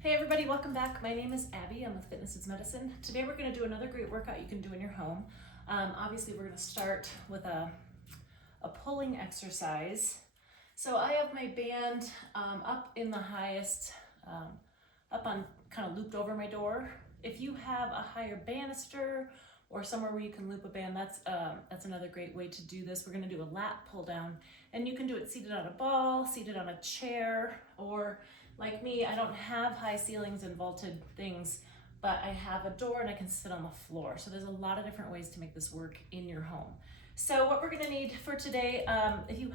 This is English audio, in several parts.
Hey everybody, welcome back. My name is Abby. I'm with Fitness is Medicine. Today we're going to do another great workout you can do in your home. Obviously we're going to start with a pulling exercise. So I have my band up in the highest, up on kind of looped over my door. If you have a higher banister or somewhere where you can loop a band, that's another great way to do this. We're going to do a lat pull down, and you can do it seated on a ball, seated on a chair, or like me, I don't have high ceilings and vaulted things, but I have a door and I can sit on the floor. So there's a lot of different ways to make this work in your home. So what we're gonna need for today, if you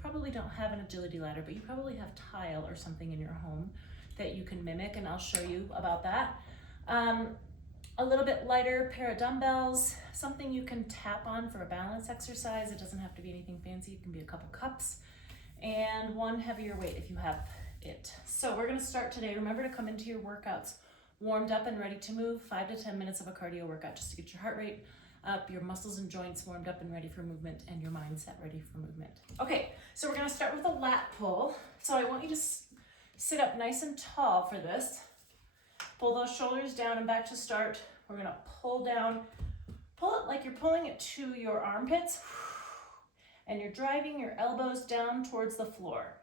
probably don't have an agility ladder, but you probably have tile or something in your home that you can mimic, and I'll show you about that. A little bit lighter pair of dumbbells, something you can tap on for a balance exercise. It doesn't have to be anything fancy. It can be a couple cups, and one heavier weight if you have it. So we're gonna start today. Remember to come into your workouts warmed up and ready to move. 5 to 10 minutes of a cardio workout just to get your heart rate up, your muscles and joints warmed up and ready for movement, and your mindset ready for movement. Okay, so we're gonna start with a lat pull. So I want you to sit up nice and tall for this. Pull those shoulders down and back to start. We're gonna pull down, pull it like you're pulling it to your armpits, and you're driving your elbows down towards the floor.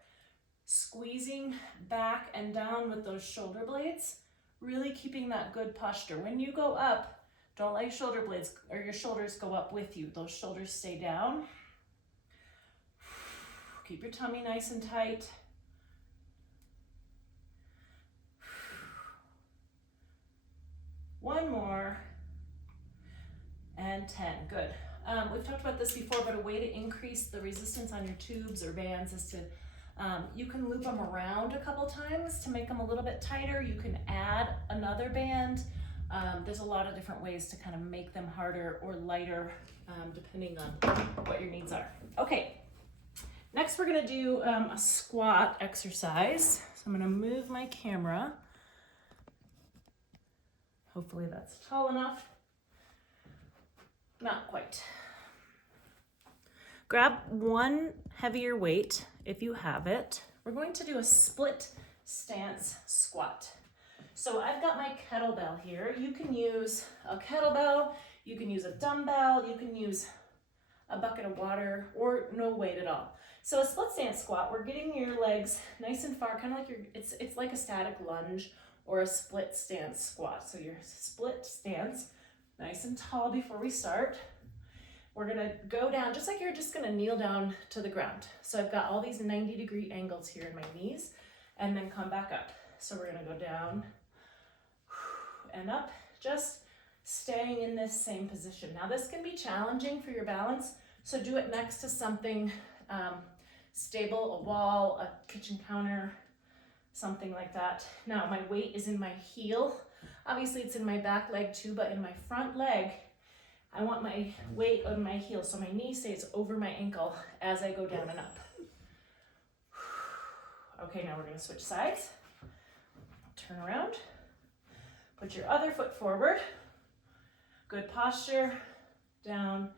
Squeezing back and down with those shoulder blades, really keeping that good posture. When you go up, don't let your shoulder blades or your shoulders go up with you. Those shoulders stay down. Keep your tummy nice and tight. One more. And 10, good. We've talked about this before, but a way to increase the resistance on your tubes or bands is to you can loop them around a couple times to make them a little bit tighter. You can add another band. There's a lot of different ways to kind of make them harder or lighter, depending on what your needs are. Okay, next we're gonna do a squat exercise. So I'm gonna move my camera. Hopefully that's tall enough. Not quite. Grab one heavier weight if you have it. We're going to do a split stance squat. So I've got my kettlebell here. You can use a kettlebell, you can use a dumbbell, you can use a bucket of water, or no weight at all. So a split stance squat, we're getting your legs nice and far, kind of like it's like a static lunge or a split stance squat. So your split stance, nice and tall before we start. We're gonna go down just like you're just gonna kneel down to the ground. So I've got all these 90-degree angles here in my knees, and then come back up. So we're gonna go down and up, just staying in this same position. Now this can be challenging for your balance, so do it next to something stable, a wall, a kitchen counter, something like that. Now my weight is in my heel. Obviously it's in my back leg too, but in my front leg, I want my weight on my heel, so my knee stays over my ankle as I go down and up. Okay, now we're gonna switch sides. Turn around. Put your other foot forward. Good posture, down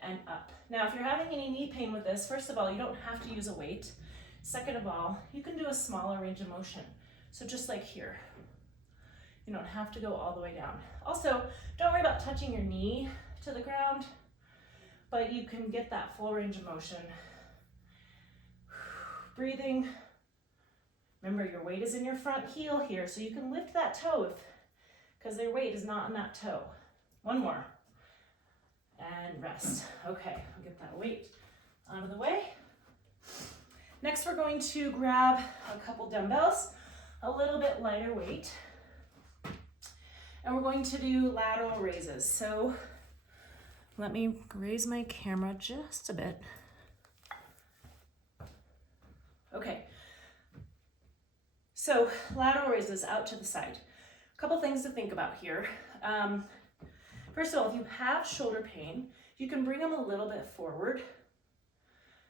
and up. Now, if you're having any knee pain with this, first of all, you don't have to use a weight. Second of all, you can do a smaller range of motion. So just like here. You don't have to go all the way down. Also, don't worry about touching your knee to the ground, but you can get that full range of motion. Breathing. Remember, your weight is in your front heel here, so you can lift that toe because their weight is not on that toe. One more. And rest. Okay, we'll get that weight out of the way. Next, we're going to grab a couple dumbbells, a little bit lighter weight, and we're going to do lateral raises. So let me raise my camera just a bit. Okay, so lateral raises out to the side. A couple things to think about here. First of all, if you have shoulder pain, you can bring them a little bit forward.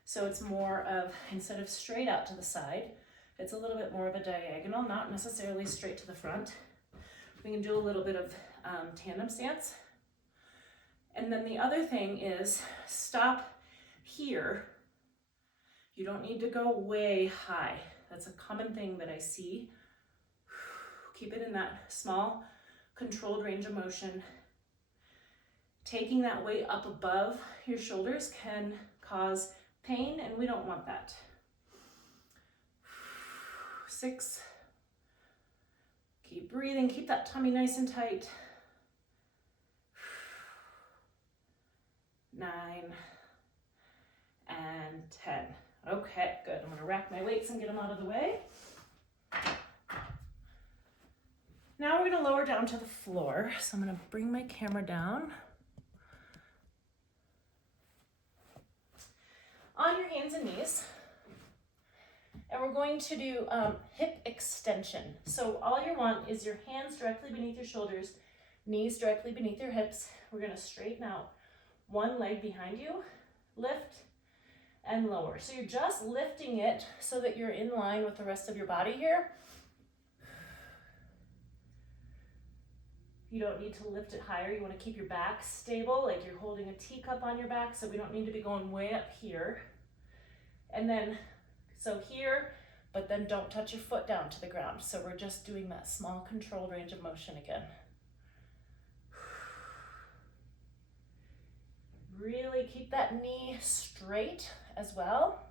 So it's more of, instead of straight out to the side, it's a little bit more of a diagonal, not necessarily straight to the front. We can do a little bit of tandem stance. And then the other thing is stop here. You don't need to go way high. That's a common thing that I see. Keep it in that small, controlled range of motion. Taking that weight up above your shoulders can cause pain, and we don't want that. 6. Keep breathing, keep that tummy nice and tight. 9 and 10. Okay, good. I'm gonna rack my weights and get them out of the way. Now we're gonna lower down to the floor. So I'm gonna bring my camera down. On your hands and knees. And we're going to do hip extension. So all you want is your hands directly beneath your shoulders, knees directly beneath your hips. We're gonna straighten out one leg behind you, lift and lower. So you're just lifting it so that you're in line with the rest of your body here. You don't need to lift it higher. You want to keep your back stable, like you're holding a teacup on your back, so we don't need to be going way up here. And then, so here, but then don't touch your foot down to the ground. So we're just doing that small controlled range of motion again. Really keep that knee straight as well.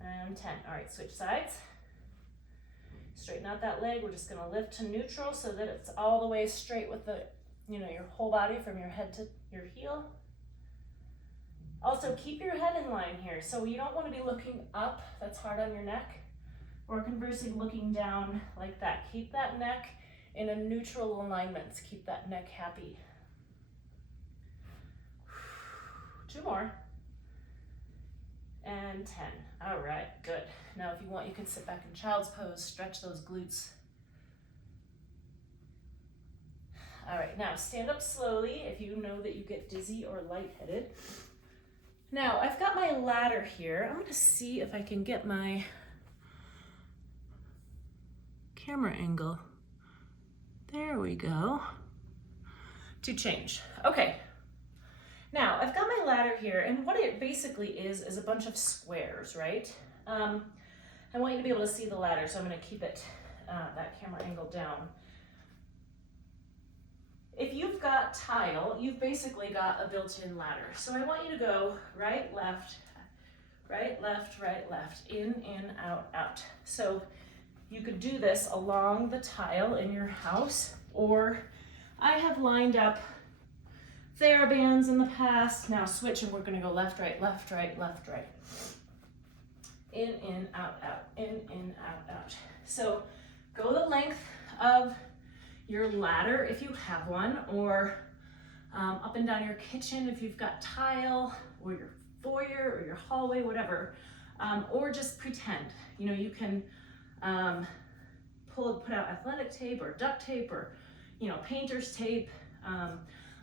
And 10. All right, switch sides. Straighten out that leg. We're just gonna lift to neutral so that it's all the way straight with the, your whole body from your head to your heel. Also, keep your head in line here. So you don't want to be looking up, that's hard on your neck, or conversely looking down like that. Keep that neck in a neutral alignment. Keep that neck happy. 2 more. And 10. All right, good. Now if you want, you can sit back in child's pose, stretch those glutes. All right, now stand up slowly if you know that you get dizzy or lightheaded. Now I've got my ladder here. I'm gonna see if I can get my camera angle. There we go. To change. Okay. Now, I've got my ladder here, and what it basically is a bunch of squares, right? I want you to be able to see the ladder, so I'm gonna keep it, that camera angle down. If you've got tile, you've basically got a built-in ladder. So I want you to go right, left, right, left, right, left, in, out, out. So you could do this along the tile in your house, or I have lined up TheraBands in the past. Now switch, and we're gonna go left, right, left, right, left, right. In, out, out, in, out, out. So go the length of your ladder if you have one, or up and down your kitchen if you've got tile, or your foyer or your hallway, whatever, or just pretend. You can put out athletic tape or duct tape or painter's tape.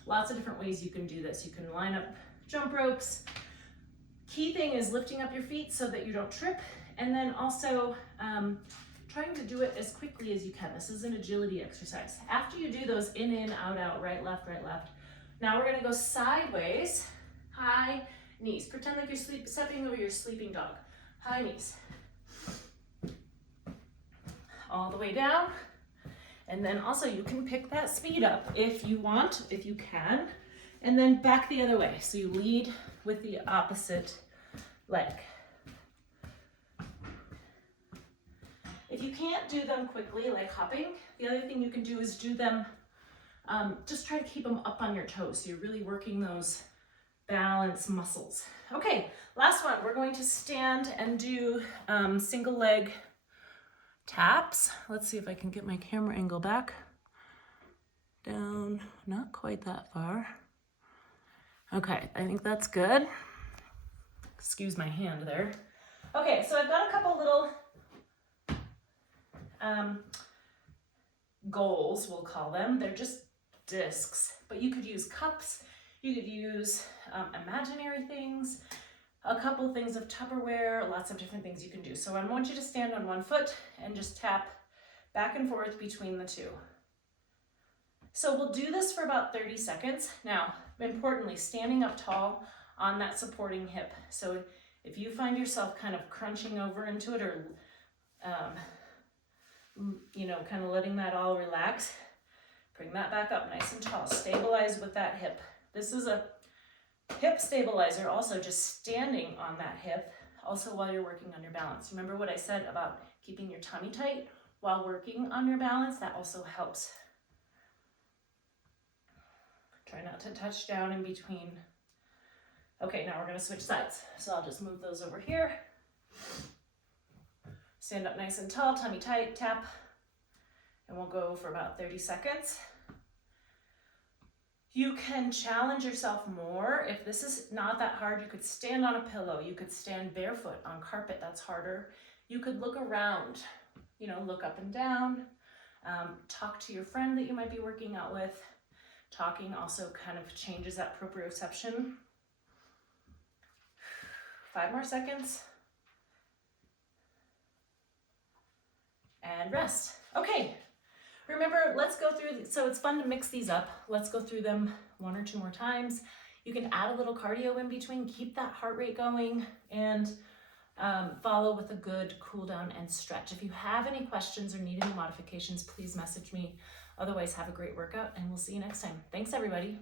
Lots of different ways you can do this. You can line up jump ropes. Key thing is lifting up your feet so that you don't trip, and then also trying to do it as quickly as you can. This is an agility exercise. After you do those in, out, out, right, left, now we're gonna go sideways, high knees. Pretend like you're stepping over your sleeping dog. High knees. All the way down. And then also you can pick that speed up if you want, if you can, and then back the other way. So you lead with the opposite leg. If you can't do them quickly, like hopping, the other thing you can do is do them, just try to keep them up on your toes. So you're really working those balance muscles. Okay, last one. We're going to stand and do single leg taps. Let's see if I can get my camera angle back. Down, not quite that far. Okay, I think that's good. Excuse my hand there. Okay, so I've got a couple little goals, we'll call them. They're just discs, but you could use cups, you could use imaginary things, a couple things of Tupperware, lots of different things you can do. So I want you to stand on one foot and just tap back and forth between the two. So we'll do this for about 30 seconds. Now, importantly, standing up tall on that supporting hip. So if you find yourself kind of crunching over into it or you know, kind of letting that all relax. Bring that back up nice and tall. Stabilize with that hip. This is a hip stabilizer, also just standing on that hip, also while you're working on your balance. Remember what I said about keeping your tummy tight while working on your balance? That also helps. Try not to touch down in between. Okay, now we're gonna switch sides. So I'll just move those over here. Stand up nice and tall, tummy tight, tap, and we'll go for about 30 seconds. You can challenge yourself more. If this is not that hard, you could stand on a pillow. You could stand barefoot on carpet, that's harder. You could look around, you know, look up and down. Talk to your friend that you might be working out with. Talking also kind of changes that proprioception. 5 more seconds. And rest. Okay. Remember, let's go through, so it's fun to mix these up. Let's go through them 1 or 2 more times. You can add a little cardio in between, keep that heart rate going, and follow with a good cool down and stretch. If you have any questions or need any modifications, please message me. Otherwise, have a great workout, and we'll see you next time. Thanks, everybody.